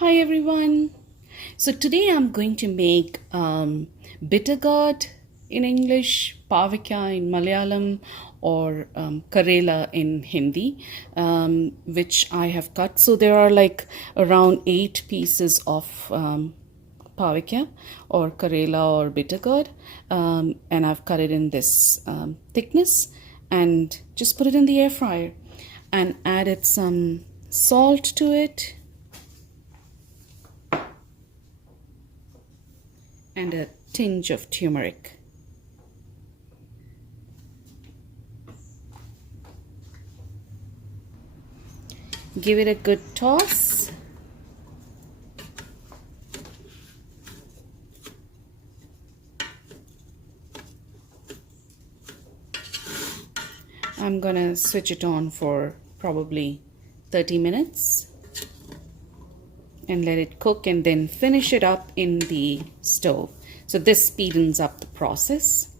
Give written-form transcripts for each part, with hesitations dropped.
Hi everyone. So today I'm going to make bitter gourd in English, Pavakka in Malayalam, or Karela in Hindi, which I have cut. So there are like around 8 pieces of Pavakka or Karela or bitter gourd, and I've cut it in this thickness and just put it in the air fryer and added some salt to it and a tinge of turmeric. Give it a good toss. I'm gonna switch it on for probably 30 minutes and let it cook and then finish it up in the stove. So this speeds up the process.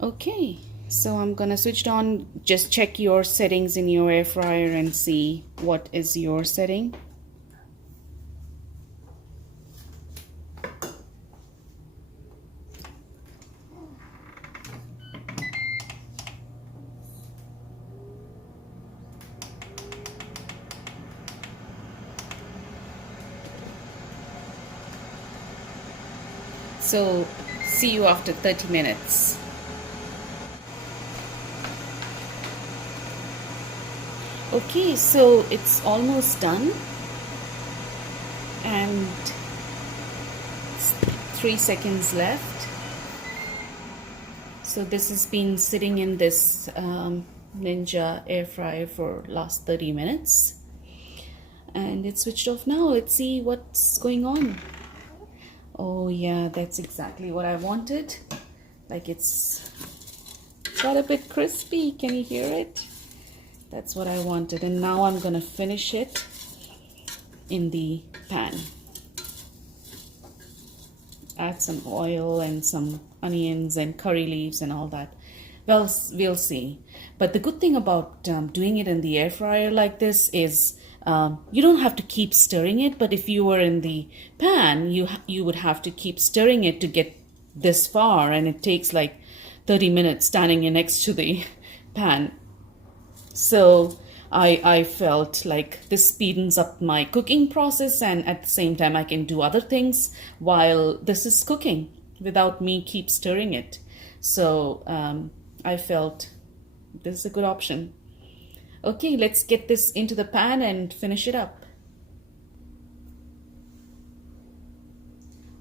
Okay, so I'm gonna switch it on. Just check your settings in your air fryer and see what is your setting. So see you after 30 minutes. Okay, so it's almost done and 3 seconds left. So this has been sitting in this Ninja air fryer for last 30 minutes and it's switched off now. Let's see what's going on. Oh yeah, that's exactly what I wanted. Like it's got a bit crispy. Can you hear it? That's what I wanted. And now I'm gonna finish it in the pan. Add some oil and some onions and curry leaves and all that. Well, we'll see. But the good thing about doing it in the air fryer like this is you don't have to keep stirring it, but if you were in the pan, you would have to keep stirring it to get this far, and it takes like 30 minutes standing in next to the pan. So I felt like this speeds up my cooking process, and at the same time I can do other things while this is cooking without me keep stirring it. So I felt this is a good option. Okay, let's get this into the pan and finish it up.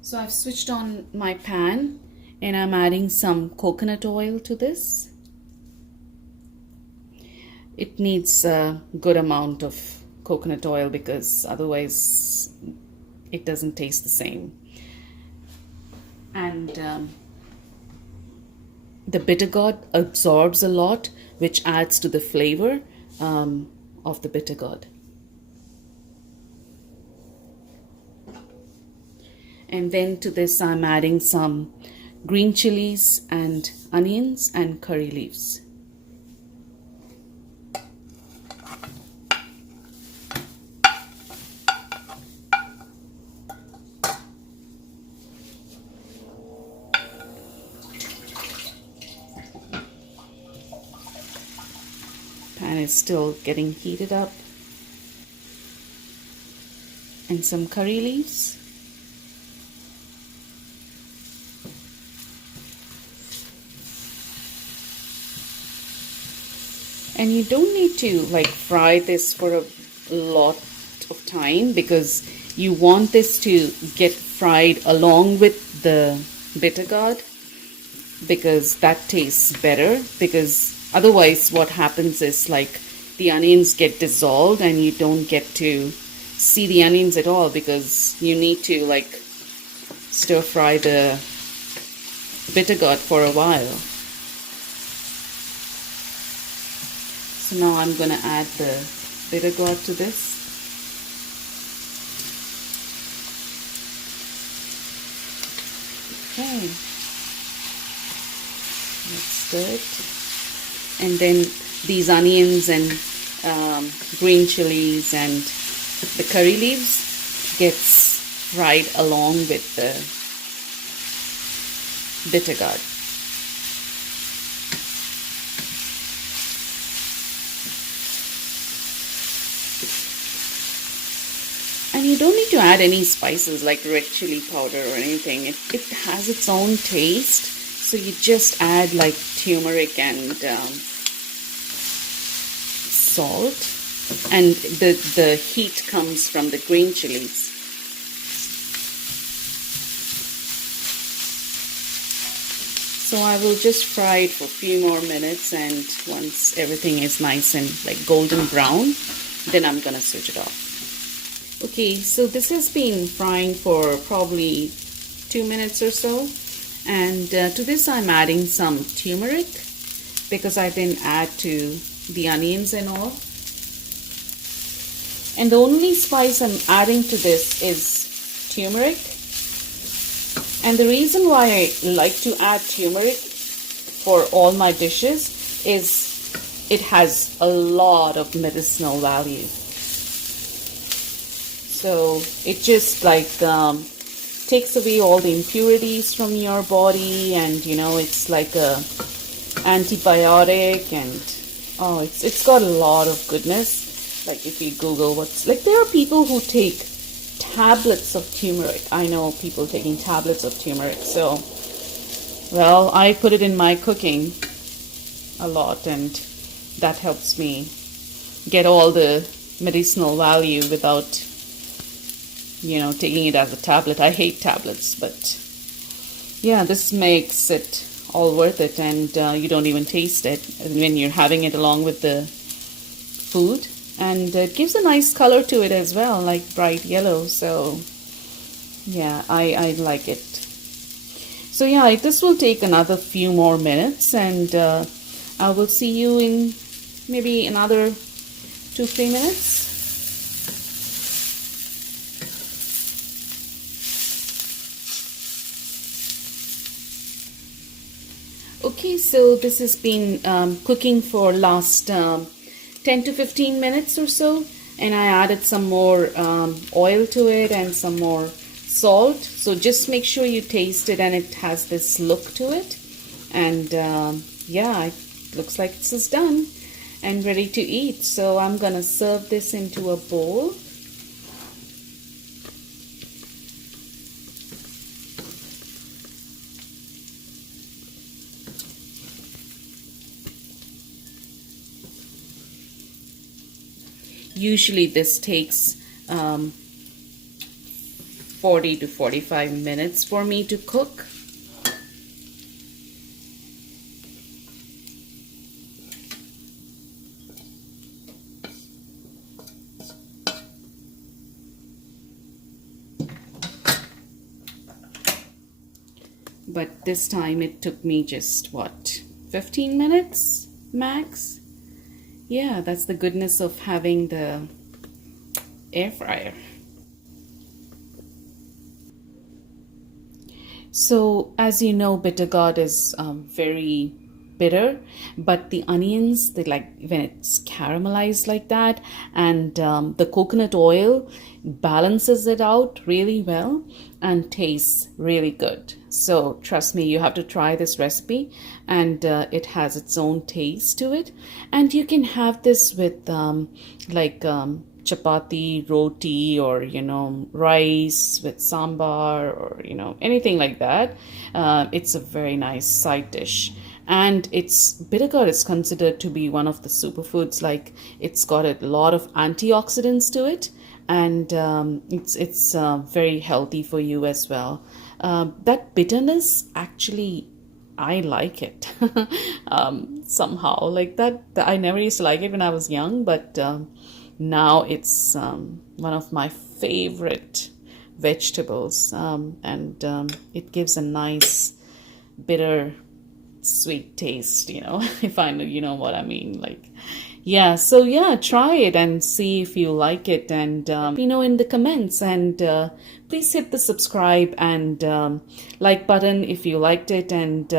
So I've switched on my pan and I'm adding some coconut oil to this. It needs a good amount of coconut oil because otherwise it doesn't taste the same. And the bitter gourd absorbs a lot, which adds to the flavor of the bitter gourd. And then to this I'm adding some green chilies and onions and curry leaves. Pan is still getting heated up. And some curry leaves. And you don't need to like fry this for a lot of time because you want this to get fried along with the bitter gourd because that tastes better, because otherwise what happens is like the onions get dissolved and you don't get to see the onions at all because you need to like stir fry the bitter gourd for a while. So now I'm going to add the bitter gourd to this. Okay. Let's stir it. And then these onions and green chilies and the curry leaves, gets fried along with the bitter gourd. And you don't need to add any spices like red chili powder or anything. It has its own taste. So you just add like turmeric and salt. And the heat comes from the green chilies. So I will just fry it for a few more minutes, and once everything is nice and like golden brown, then I'm gonna switch it off. Okay, so this has been frying for probably 2 minutes or so, and to this I'm adding some turmeric because I didn't add to the onions and all. And the only spice I'm adding to this is turmeric. And the reason why I like to add turmeric for all my dishes is it has a lot of medicinal value. So it just like takes away all the impurities from your body, and you know, it's like a antibiotic, and it's got a lot of goodness. Like if you Google what's like, there are people who take tablets of turmeric. I know people taking tablets of turmeric. So, well, I put it in my cooking a lot, and that helps me get all the medicinal value without, you know, taking it as a tablet. I hate tablets, but yeah, this makes it all worth it, and you don't even taste it when you're having it along with the food. And it gives a nice color to it as well, like bright yellow. So yeah, I like it. So yeah, this will take another few more minutes, and I will see you in maybe another 2-3 minutes. Okay, so this has been cooking for last 10 to 15 minutes or so, and I added some more oil to it and some more salt. So just make sure you taste it and it has this look to it. And yeah, it looks like this is done and ready to eat. So I'm gonna serve this into a bowl. Usually this takes 40 to 45 minutes for me to cook. But this time it took me just what, 15 minutes max? Yeah, that's the goodness of having the air fryer. So as you know, bitter gourd is very bitter, but the onions, they like when it's caramelized like that, and the coconut oil balances it out really well and tastes really good. So trust me, you have to try this recipe, and it has its own taste to it. And you can have this with chapati, roti, or you know, rice with sambar, or you know, anything like that. It's a very nice side dish. And bitter gourd is considered to be one of the superfoods. Like, it's got a lot of antioxidants to it, and it's very healthy for you as well. That bitterness, actually, I like it somehow. Like that, I never used to like it when I was young, but now it's one of my favorite vegetables, and it gives a nice bitter sweet taste, you know, if I know, you know what I mean. Like, yeah, so yeah, try it and see if you like it, and you know, in the comments, and please hit the subscribe and like button if you liked it, and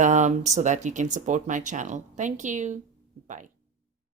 so that you can support my channel. Thank you.